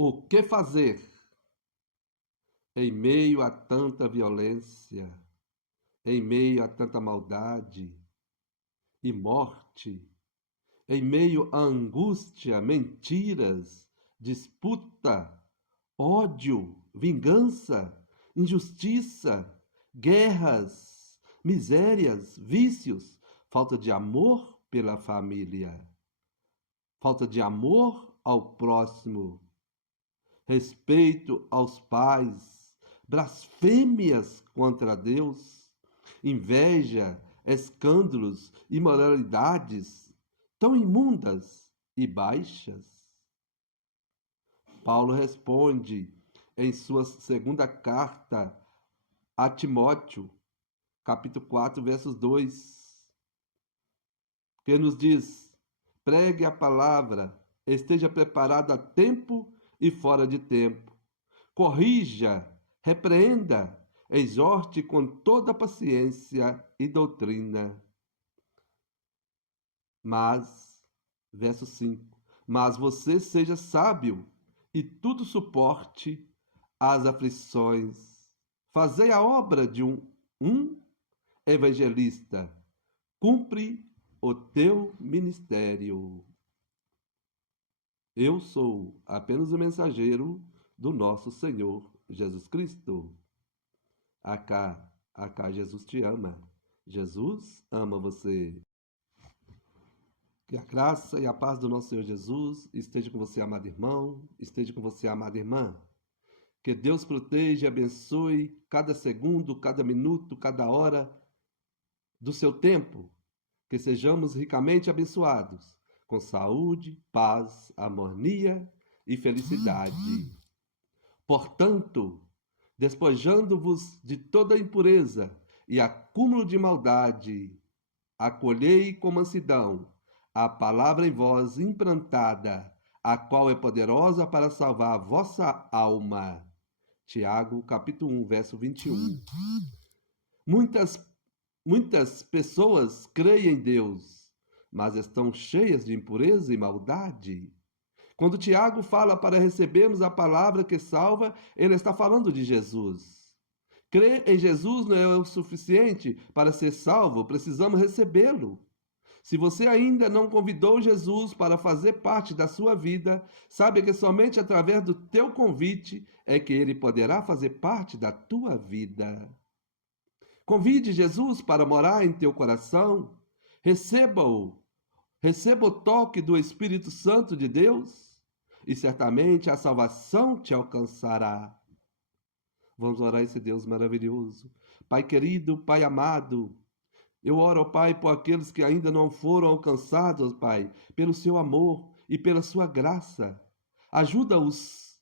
O que fazer em meio a tanta violência, em meio a tanta maldade e morte, em meio à angústia, mentiras, disputa, ódio, vingança, injustiça, guerras, misérias, vícios, falta de amor pela família, falta de amor ao próximo, respeito aos pais, blasfêmias contra Deus, inveja, escândalos, imoralidades tão imundas e baixas. Paulo responde em sua segunda carta a Timóteo, capítulo 4, versos 2, que nos diz: pregue a palavra, esteja preparado a tempo e fora de tempo. Corrija, repreenda, exorte com toda paciência e doutrina. Mas, verso 5, mas você seja sábio e tudo suporte as aflições. Fazei a obra de um evangelista. Cumpre o teu ministério. Eu sou apenas o mensageiro do nosso Senhor Jesus Cristo. Acá, Jesus te ama. Jesus ama você. Que a graça e a paz do nosso Senhor Jesus esteja com você, amado irmão, esteja com você, amada irmã. Que Deus proteja e abençoe cada segundo, cada minuto, cada hora do seu tempo. Que sejamos ricamente abençoados, com saúde, paz, harmonia e felicidade. Portanto, despojando-vos de toda impureza e acúmulo de maldade, acolhei com mansidão a palavra em vós implantada, a qual é poderosa para salvar a vossa alma. Tiago, capítulo 1, verso 21. Muitas pessoas creem em Deus, mas estão cheias de impureza e maldade. Quando Tiago fala para recebermos a palavra que salva, ele está falando de Jesus. Crer em Jesus não é o suficiente para ser salvo, precisamos recebê-lo. Se você ainda não convidou Jesus para fazer parte da sua vida, saiba que somente através do teu convite é que ele poderá fazer parte da tua vida. Convide Jesus para morar em teu coração. Receba-o. Receba o toque do Espírito Santo de Deus e certamente a salvação te alcançará. Vamos orar a esse Deus maravilhoso. Pai querido, Pai amado, eu oro, ó Pai, por aqueles que ainda não foram alcançados, ó Pai, pelo seu amor e pela sua graça. Ajuda-os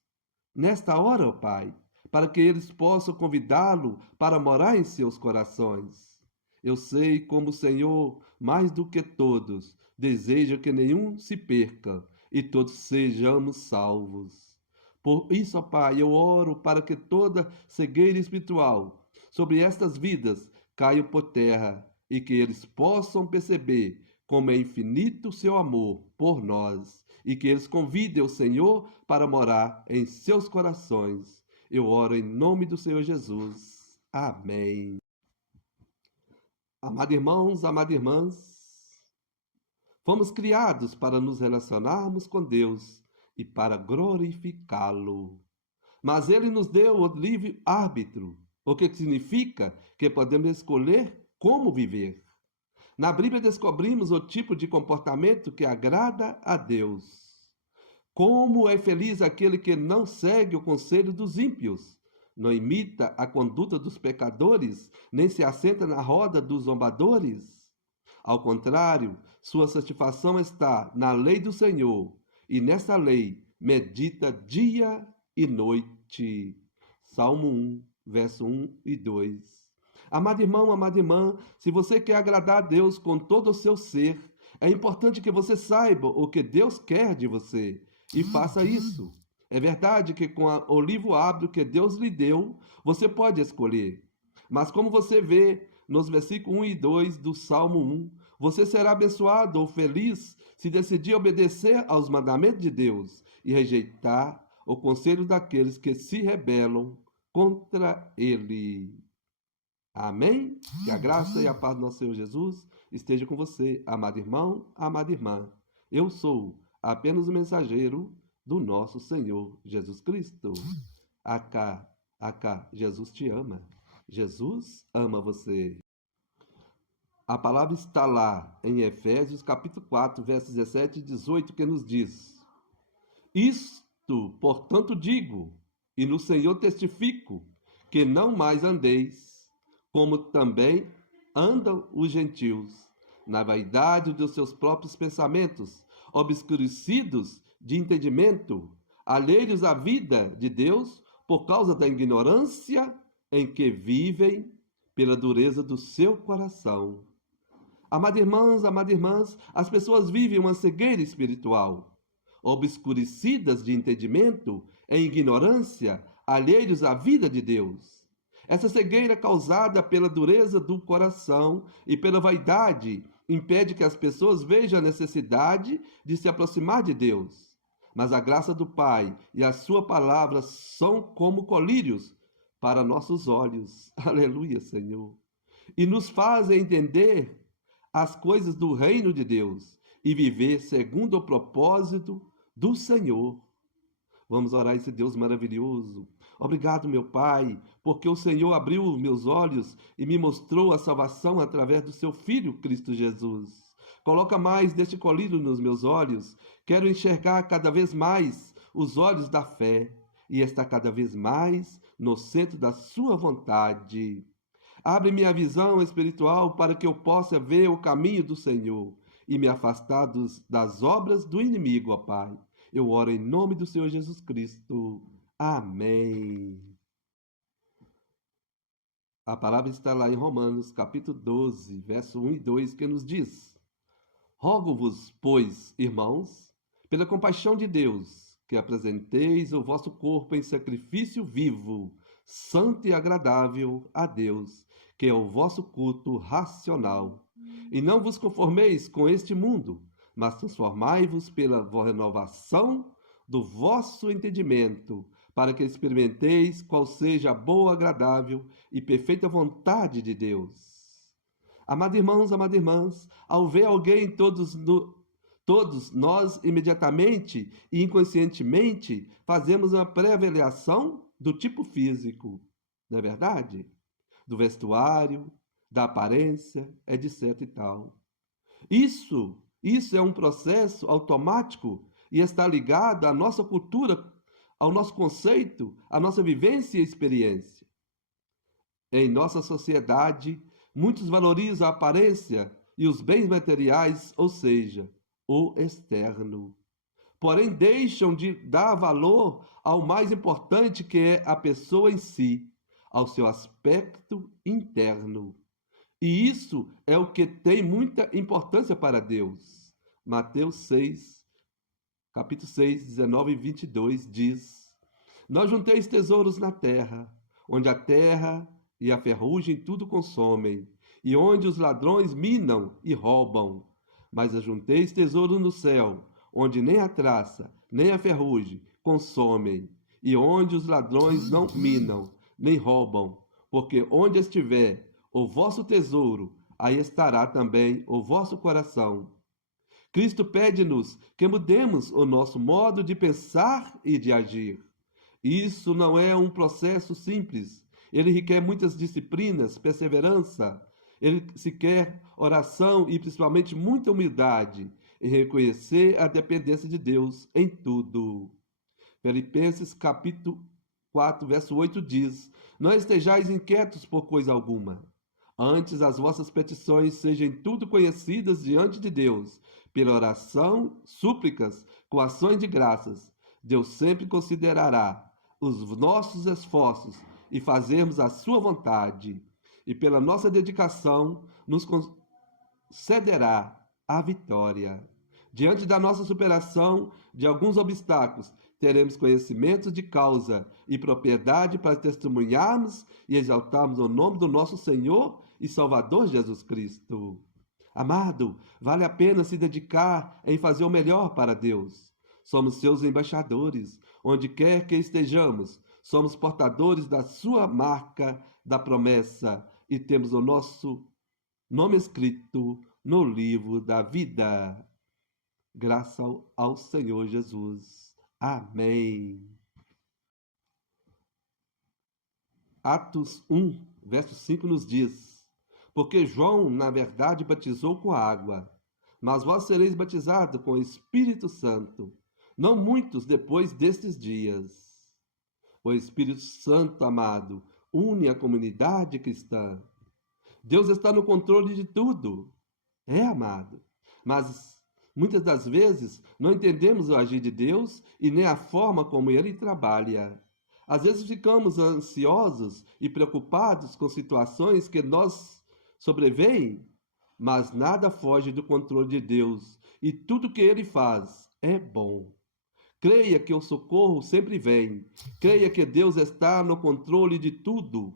nesta hora, ó Pai, para que eles possam convidá-lo para morar em seus corações. Eu sei como o Senhor, mais do que todos, deseja que nenhum se perca e todos sejamos salvos. Por isso, ó Pai, eu oro para que toda cegueira espiritual sobre estas vidas caia por terra e que eles possam perceber como é infinito o seu amor por nós e que eles convidem o Senhor para morar em seus corações. Eu oro em nome do Senhor Jesus. Amém. Amados irmãos, amadas irmãs, fomos criados para nos relacionarmos com Deus e para glorificá-lo. Mas Ele nos deu o livre-arbítrio, o que significa que podemos escolher como viver. Na Bíblia descobrimos o tipo de comportamento que agrada a Deus. Como é feliz aquele que não segue o conselho dos ímpios, não imita a conduta dos pecadores, nem se assenta na roda dos zombadores. Ao contrário, sua satisfação está na lei do Senhor, e nessa lei medita dia e noite. Salmo 1, verso 1 e 2. Amado irmão, amada irmã, se você quer agradar a Deus com todo o seu ser, é importante que você saiba o que Deus quer de você e faça isso. É verdade que com o livre-arbítrio que Deus lhe deu, você pode escolher. Mas como você vê nos versículos 1 e 2 do Salmo 1, você será abençoado ou feliz se decidir obedecer aos mandamentos de Deus e rejeitar o conselho daqueles que se rebelam contra ele. Amém? Que a graça e a paz do nosso Senhor Jesus esteja com você, amado irmão, amada irmã. Eu sou apenas o mensageiro do nosso Senhor Jesus Cristo. Acá, Jesus te ama. Jesus ama você. A palavra está lá em Efésios capítulo 4, versos 17 e 18, que nos diz: Isto, portanto, digo, e no Senhor testifico, que não mais andeis como também andam os gentios, na vaidade dos seus próprios pensamentos, obscurecidos de entendimento, alheios à vida de Deus por causa da ignorância em que vivem pela dureza do seu coração. Amados irmãos, amadas irmãs, as pessoas vivem uma cegueira espiritual, obscurecidas de entendimento, em ignorância, alheios à vida de Deus. Essa cegueira causada pela dureza do coração e pela vaidade impede que as pessoas vejam a necessidade de se aproximar de Deus. Mas a graça do Pai e a sua palavra são como colírios para nossos olhos. Aleluia, Senhor. E nos fazem entender as coisas do reino de Deus e viver segundo o propósito do Senhor. Vamos orar a esse Deus maravilhoso. Obrigado, meu Pai, porque o Senhor abriu os meus olhos e me mostrou a salvação através do seu Filho, Cristo Jesus. Coloca mais deste colírio nos meus olhos. Quero enxergar cada vez mais os olhos da fé e estar cada vez mais no centro da sua vontade. Abre minha visão espiritual para que eu possa ver o caminho do Senhor e me afastar das obras do inimigo, ó Pai. Eu oro em nome do Senhor Jesus Cristo. Amém. A palavra está lá em Romanos, capítulo 12, verso 1 e 2, que nos diz: Rogo-vos, pois, irmãos, pela compaixão de Deus, que apresenteis o vosso corpo em sacrifício vivo, santo e agradável a Deus, que é o vosso culto racional. E não vos conformeis com este mundo, mas transformai-vos pela renovação do vosso entendimento, para que experimenteis qual seja a boa, agradável e perfeita vontade de Deus. Amados irmãos, amadas irmãs, ao ver alguém, todos nós imediatamente e inconscientemente fazemos uma pré-avaliação do tipo físico, não é verdade? Do vestuário, da aparência, etc e tal. Isso é um processo automático e está ligado à nossa cultura, ao nosso conceito, à nossa vivência e experiência. Em nossa sociedade, muitos valorizam a aparência e os bens materiais, ou seja, o externo. Porém, deixam de dar valor ao mais importante, que é a pessoa em si, ao seu aspecto interno. E isso é o que tem muita importância para Deus. Mateus 6, capítulo 6, 19 e 22 diz: Não junteis tesouros na terra, onde a terra e a ferrugem tudo consomem, e onde os ladrões minam e roubam. Mas ajunteis tesouros no céu, onde nem a traça, nem a ferrugem consomem, e onde os ladrões não minam, nem roubam. Porque onde estiver o vosso tesouro, aí estará também o vosso coração. Cristo pede-nos que mudemos o nosso modo de pensar e de agir. Isso não é um processo simples. Ele requer muitas disciplinas, perseverança. Ele se quer oração e principalmente muita humildade em reconhecer a dependência de Deus em tudo. Filipenses capítulo 4, verso 8 diz: Não estejais inquietos por coisa alguma. Antes as vossas petições sejam tudo conhecidas diante de Deus, pela oração, súplicas, com ações de graças. Deus sempre considerará os nossos esforços e fazermos a sua vontade, e pela nossa dedicação nos concederá a vitória. Diante da nossa superação de alguns obstáculos, teremos conhecimento de causa e propriedade para testemunharmos e exaltarmos o nome do nosso Senhor e Salvador Jesus Cristo. Amado, vale a pena se dedicar em fazer o melhor para Deus. Somos seus embaixadores, onde quer que estejamos. Somos portadores da sua marca da promessa e temos o nosso nome escrito no livro da vida. Graças ao Senhor Jesus. Amém. Atos 1, verso 5 nos diz: Porque João, na verdade, batizou com água, mas vós sereis batizados com o Espírito Santo, não muitos depois destes dias. O Espírito Santo, amado, une a comunidade cristã. Deus está no controle de tudo. Amado. Mas muitas das vezes não entendemos o agir de Deus e nem a forma como Ele trabalha. Às vezes ficamos ansiosos e preocupados com situações que nos sobrevêm, mas nada foge do controle de Deus e tudo que Ele faz é bom. Creia que o socorro sempre vem. Creia que Deus está no controle de tudo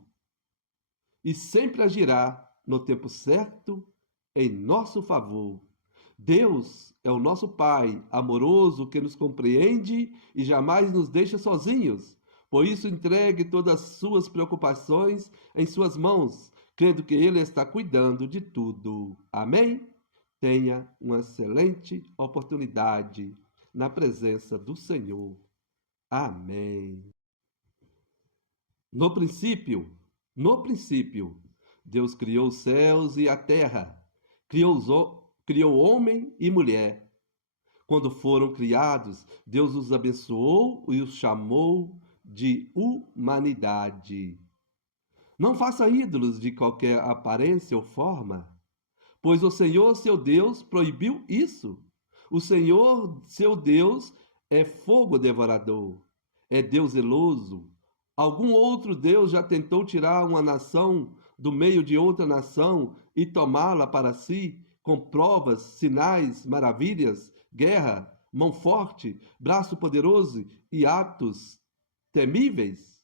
e sempre agirá no tempo certo em nosso favor. Deus é o nosso Pai amoroso que nos compreende e jamais nos deixa sozinhos. Por isso, entregue todas as suas preocupações em suas mãos, crendo que Ele está cuidando de tudo. Amém? Tenha uma excelente oportunidade na presença do Senhor. Amém. No princípio, Deus criou os céus e a terra, criou homem e mulher. Quando foram criados, Deus os abençoou e os chamou de humanidade. Não faça ídolos de qualquer aparência ou forma, pois o Senhor, seu Deus, proibiu isso. O Senhor, seu Deus, é fogo devorador, é Deus zeloso. Algum outro Deus já tentou tirar uma nação do meio de outra nação e tomá-la para si, com provas, sinais, maravilhas, guerra, mão forte, braço poderoso e atos temíveis?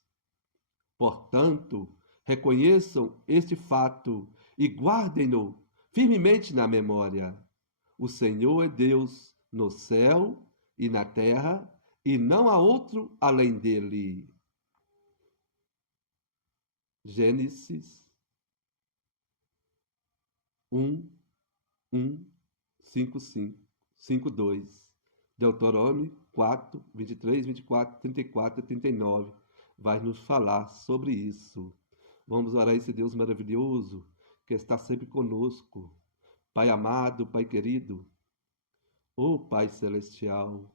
Portanto, reconheçam este fato e guardem-no firmemente na memória. O Senhor é Deus no céu e na terra, e não há outro além dele. Gênesis 1, 5, 2. Deuteronômio 4, 23, 24, 34 e 39 vai nos falar sobre isso. Vamos orar a esse Deus maravilhoso que está sempre conosco. Pai amado, Pai querido, Pai celestial.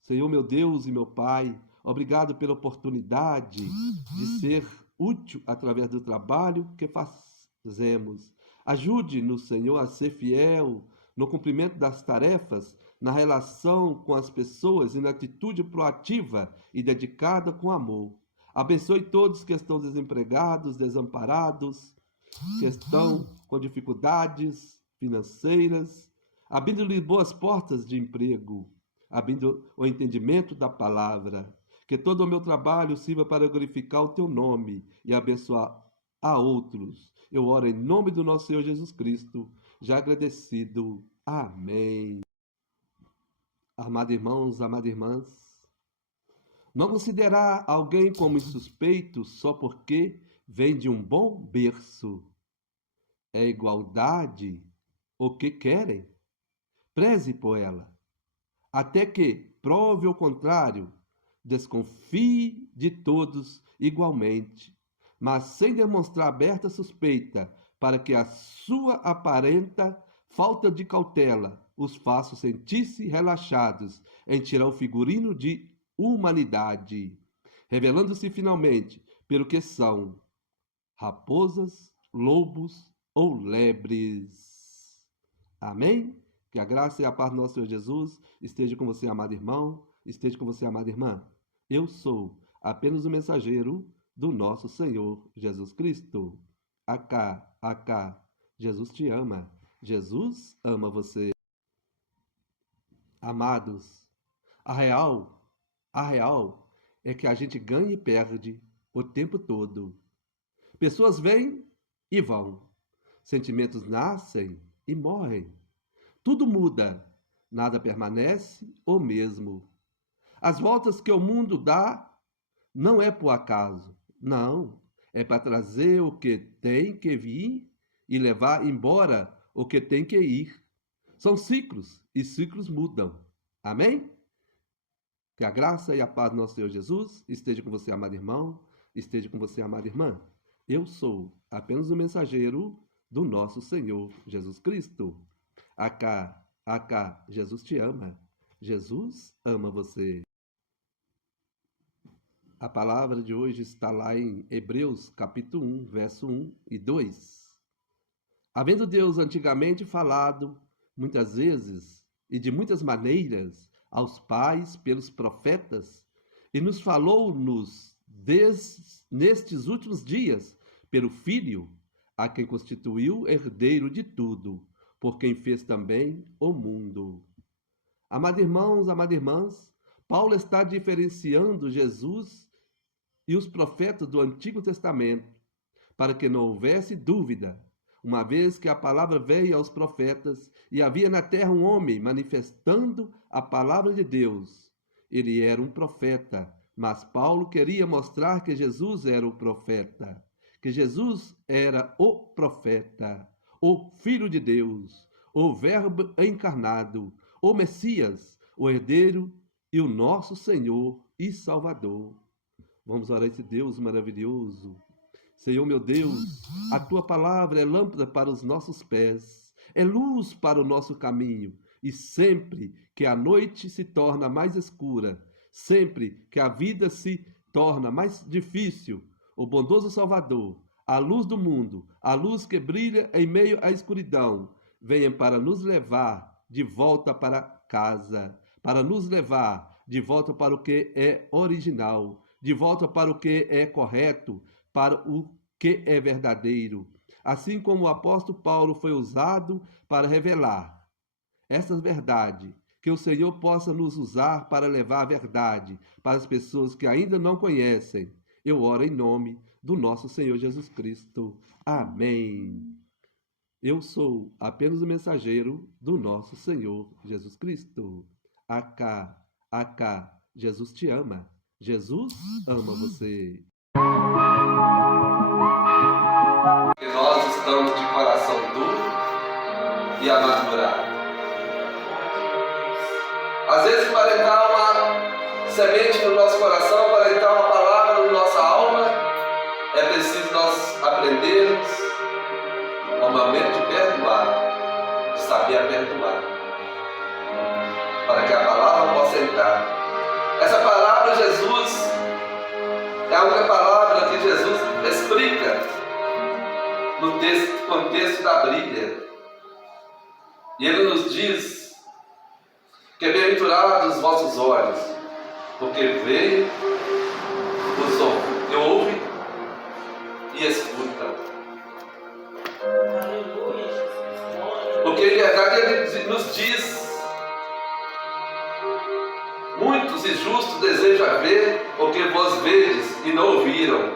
Senhor, meu Deus e meu Pai, obrigado pela oportunidade de ser útil através do trabalho que fazemos. Ajude-nos, Senhor, a ser fiel no cumprimento das tarefas, na relação com as pessoas e na atitude proativa e dedicada com amor. Abençoe todos que estão desempregados, desamparados, que estão com dificuldades financeiras, abrindo-lhe boas portas de emprego, abrindo o entendimento da palavra. Que todo o meu trabalho sirva para glorificar o teu nome e abençoar a outros. Eu oro em nome do nosso Senhor Jesus Cristo, já agradecido. Amém. Amados irmãos, amadas irmãs, não considerar alguém como insuspeito só porque vem de um bom berço. É igualdade o que querem? Preze por ela, até que prove o contrário. Desconfie de todos igualmente, mas sem demonstrar aberta suspeita, para que a sua aparenta falta de cautela os faça sentir-se relaxados em tirar o figurino de humanidade, revelando-se finalmente pelo que são: raposas, lobos ou lebres. Amém? Que a graça e a paz do nosso Senhor Jesus esteja com você, amado irmão, esteja com você, amada irmã. Eu sou apenas o mensageiro do nosso Senhor Jesus Cristo. Acá, Jesus te ama. Jesus ama você. Amados, a real é que a gente ganha e perde o tempo todo. Pessoas vêm e vão. Sentimentos nascem e morrem. Tudo muda, nada permanece o mesmo. As voltas que o mundo dá não é por acaso, não. É para trazer o que tem que vir e levar embora o que tem que ir. São ciclos e ciclos mudam. Amém? Que a graça e a paz do nosso Senhor Jesus esteja com você, amado irmão, esteja com você, amada irmã. Eu sou apenas o mensageiro do nosso Senhor Jesus Cristo. Acá, Jesus te ama. Jesus ama você. A palavra de hoje está lá em Hebreus, capítulo 1, verso 1 e 2. Havendo Deus antigamente falado, muitas vezes e de muitas maneiras, aos pais pelos profetas, e nos falou-nos nestes últimos dias pelo Filho, a quem constituiu herdeiro de tudo, por quem fez também o mundo. Amados irmãos, amadas irmãs, Paulo está diferenciando Jesus e os profetas do Antigo Testamento, para que não houvesse dúvida, uma vez que a palavra veio aos profetas e havia na terra um homem manifestando a palavra de Deus. Ele era um profeta, mas Paulo queria mostrar que Jesus era o profeta, que Jesus era o profeta, o Filho de Deus, o Verbo encarnado, o Messias, o herdeiro e o nosso Senhor e Salvador. Vamos orar a esse Deus maravilhoso. Senhor meu Deus, a tua palavra é lâmpada para os nossos pés, é luz para o nosso caminho, e sempre que a noite se torna mais escura, sempre que a vida se torna mais difícil, o bondoso Salvador, a luz do mundo, a luz que brilha em meio à escuridão, venha para nos levar de volta para casa, para nos levar de volta para o que é original, de volta para o que é correto, para o que é verdadeiro. Assim como o apóstolo Paulo foi usado para revelar essas verdades, que o Senhor possa nos usar para levar a verdade para as pessoas que ainda não conhecem. Eu oro em nome do nosso Senhor Jesus Cristo. Amém. Eu sou apenas o mensageiro do nosso Senhor Jesus Cristo. Acá, Jesus te ama. Jesus ama você. E nós estamos de coração duro e amargurado. Às vezes, para entrar uma semente no nosso coração, para entrar uma palavra na nossa alma, é preciso nós aprendermos o momento de perdoar, de saber perdoar, para que a palavra possa entrar. Essa palavra, Jesus, é a única palavra que Jesus explica no contexto da Bíblia. E ele nos diz que é bem-aventurado os vossos olhos, porque veem, os ouvem e escutam. Porque em verdade ele nos diz: muitos e justos desejam ver o que vós vedes e não ouviram,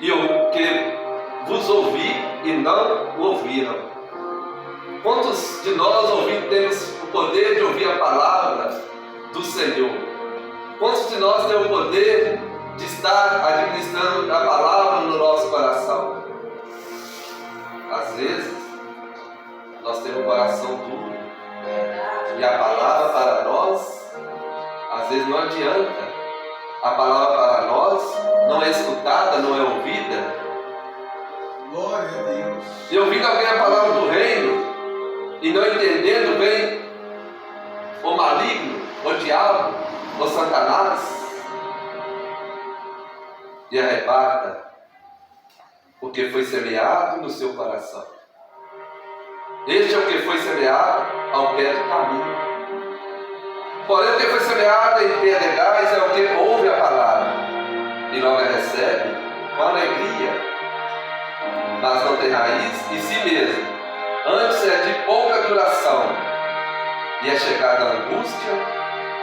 e o que vos ouvi e não ouviram. Quantos de nós temos o poder de ouvir a palavra do Senhor? Quantos de nós temos o poder de estar administrando a palavra no nosso coração? Às vezes, nós temos um coração duro, e a palavra para nós, às vezes não adianta. A palavra para nós não é escutada, não é ouvida. Glória a Deus. E ouvindo alguém a palavra do reino e não entendendo, vem o maligno, o diabo, o Satanás e arrebata o que foi semeado no seu coração. Este é o que foi semeado ao pé do caminho. Porém, o que foi semeado em pedregais é o que ouve a palavra e logo a recebe com alegria, mas não tem raiz em si mesmo. Antes é de pouca duração, e é chegada a angústia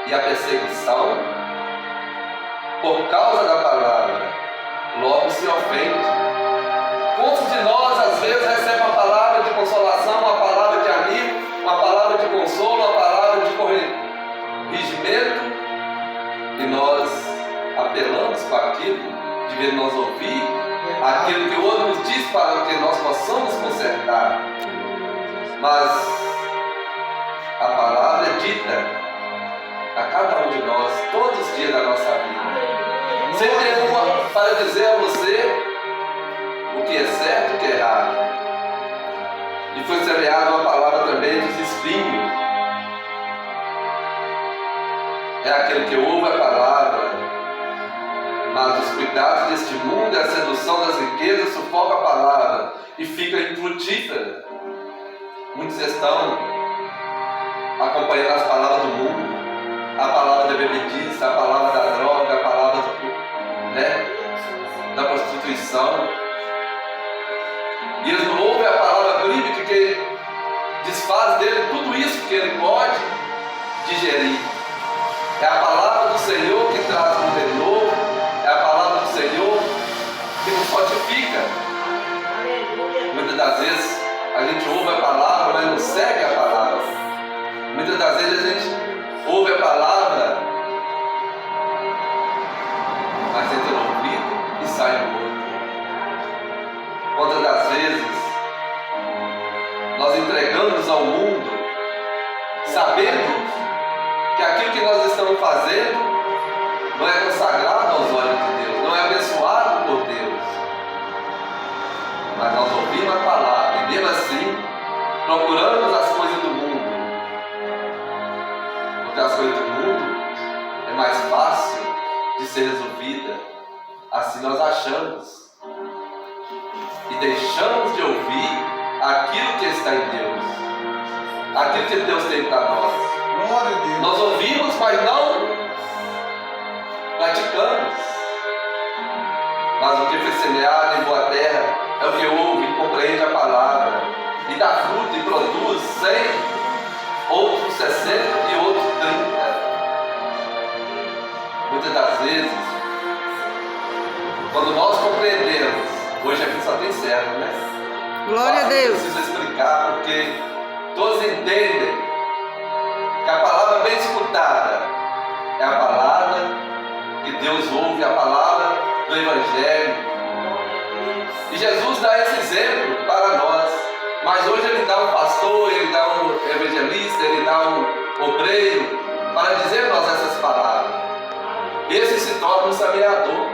e a perseguição por causa da palavra, logo se ofende. Quantos de nós às vezes recebem uma palavra de consolação, uma palavra de amigo, uma palavra de consolo, uma palavra de correção, devemos ouvir aquilo que o outro nos diz para que nós possamos consertar. Mas a palavra é dita a cada um de nós, todos os dias da nossa vida. Sempre tem uma para dizer a você o que é certo e o que é errado. E foi semeada uma palavra também dos espinhos. É aquele que ouve a palavra, mas os cuidados deste mundo e a sedução das riquezas sufoca a palavra e fica infrutífera. Muitos estão acompanhando as palavras do mundo, a palavra da bebedice, a palavra da droga, a palavra da prostituição. E eles não ouvem a palavra bíblica que desfaz dele tudo isso que ele pode digerir. É a palavra do Senhor que traz um de novo, é a palavra do Senhor que nos fortifica. Muitas das vezes a gente ouve a palavra, mas não segue a palavra. Muitas das vezes a gente ouve a palavra, mas entra no ouvido e sai no outro. Quantas das vezes nós entregamos ao mundo, sabendo que aquilo que nós estamos fazendo não é consagrado aos olhos de Deus, não é abençoado por Deus. Mas nós ouvimos a palavra e mesmo assim procuramos as coisas do mundo. Porque as coisas do mundo é mais fácil de ser resolvida. Assim nós achamos. E deixamos de ouvir aquilo que está em Deus. Aquilo que Deus tem para nós. Glória a Deus. Nós ouvimos, mas não praticamos. Mas o que foi semeado em boa terra é o que ouve e compreende a palavra e dá fruto e produz 100, outros 60 e outros 30. Muitas das vezes, quando nós compreendemos, hoje aqui só tem servo, né? Glória a Deus. Eu preciso explicar porque todos entendem que a palavra bem escutada é a palavra que Deus ouve, a palavra do Evangelho. E Jesus dá esse exemplo para nós. Mas hoje ele dá um pastor, ele dá um evangelista, ele dá um obreiro para dizer a nós essas palavras. Esse se torna um semeador.